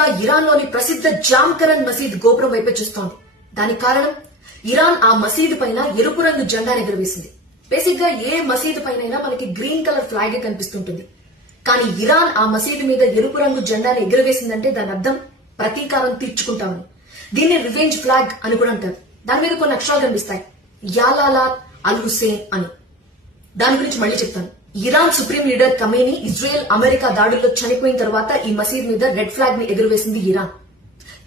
గా ఇరాన్ లోని ప్రసిద్ధ జామ్కరన్ మసీద్ గోపురం వైపే చూస్తోంది. దానికి కారణం ఇరాన్ ఆ మసీదు పైన ఎరుపు రంగు జెండాను ఎగురవేసింది. బేసిక్ గా ఏ మసీదు పైన మనకి గ్రీన్ కలర్ ఫ్లాగ్ కనిపిస్తుంటుంది. కానీ ఇరాన్ ఆ మసీదు మీద ఎరుపు రంగు జెండాను ఎగురవేసిందంటే దాని అర్థం ప్రతీకారం తీర్చుకుంటామని. దీన్ని రివెంజ్ ఫ్లాగ్ అని కూడా అంటారు. దాని మీద కొన్ని అక్షరాలు కనిపిస్తాయి, యాలాలా అల్ హుస్సేన్ అని. దాని గురించి మళ్ళీ చెప్తాను. Iran supreme leader Khamenei Israel America దాడుల్లో చనిపోయిన తర్వాత ఈ మసీద్ మీద రెడ్ ఫ్లాగ్ ని ఎగురవేసింది ఇరాన్.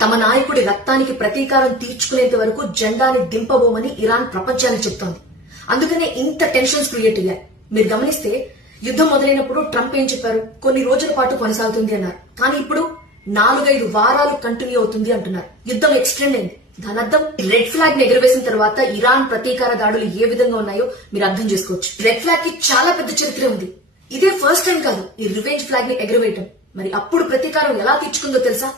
తమ నాయకుడి రక్తానికి ప్రతీకారం తీర్చుకునేంత వరకు జెండాని దింపబోమని ఇరాన్ ప్రపంచానికి చెప్తోంది. అందుకనే ఇంత టెన్షన్స్ క్రియేట్ అయ్యాయి. మీరు గమనిస్తే యుద్ధం మొదలైనప్పుడు ట్రంప్ ఏం చెప్పారు, కొన్ని రోజుల పాటు కొనసాగుతుంది అన్నారు. కానీ ఇప్పుడు 4-5 వారాలు కంటిన్యూ అవుతుంది అంటున్నారు. యుద్ధం ఎక్స్టెండ్ అయింది. దాని అర్థం రెడ్ ఫ్లాగ్ ని ఎగురవేసిన తర్వాత ఇరాన్ ప్రతీకార దాడులు ఏ విధంగా ఉన్నాయో మీరు అర్థం చేసుకోవచ్చు. రెడ్ ఫ్లాగ్ కి చాలా పెద్ద చరిత్ర ఉంది. ఇదే ఫస్ట్ టైం కాదు ఈ రివెంజ్ ఫ్లాగ్ ని ఎగురవేయటం. మరి అప్పుడు ప్రతీకారం ఎలా తీర్చుకుందో తెలుసా?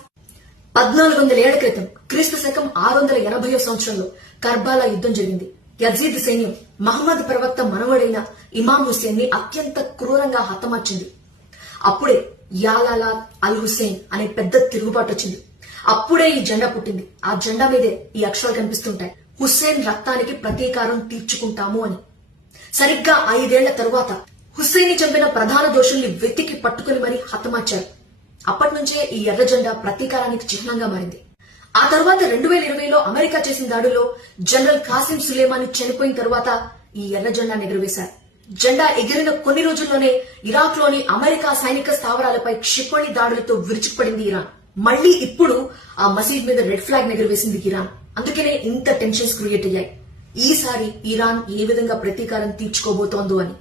1400 ఏళ్ల క్రితం క్రీస్తు శకం 680వ సంవత్సరంలో కర్బాలా యుద్ధం జరిగింది. యజీద్ సైన్యం మహమ్మద్ ప్రవక్త మనవడైన ఇమాం హుస్సేన్ ని అత్యంత క్రూరంగా హతమార్చింది. అప్పుడే యాలాలా అల్ హుస్సేన్ అనే పెద్ద తిరుగుబాటు వచ్చింది. అప్పుడే ఈ జెండా పుట్టింది. ఆ జెండా మీదే ఈ అక్షరాలు కనిపిస్తుంటాయి, హుస్సేన్ రక్తానికి ప్రతీకారం తీర్చుకుంటాము అని. సరిగ్గా 5 ఏళ్ల తరువాత హుస్సేన్ ని చంపిన ప్రధాన దోషుల్ని వెతికి పట్టుకుని మరీ హతమార్చారు. అప్పటి నుంచే ఈ ఎర్ర జెండా ప్రతీకారానికి చిహ్నంగా మారింది. ఆ తర్వాత 2020లో అమెరికా చేసిన దాడుల్లో జనరల్ ఖాసిం సులేమాని చనిపోయిన తర్వాత ఈ ఎర్ర జెండాను ఎగురవేశారు. జెండా ఎగిరిన కొన్ని రోజుల్లోనే ఇరాక్ లోని అమెరికా సైనిక స్థావరాలపై క్షిపణి దాడులతో విరుచుకుపడింది ఇరాన్. మళ్లీ ఇప్పుడు ఆ మసీద్ మీద రెడ్ ఫ్లాగ్ ఎగురవేసింది ఇరాన్. అందుకనే ఇంత టెన్షన్స్ క్రియేట్ అయ్యాయి. ఈసారి ఇరాన్ ఏ విధంగా ప్రతీకారం తీర్చుకోబోతోందో అని.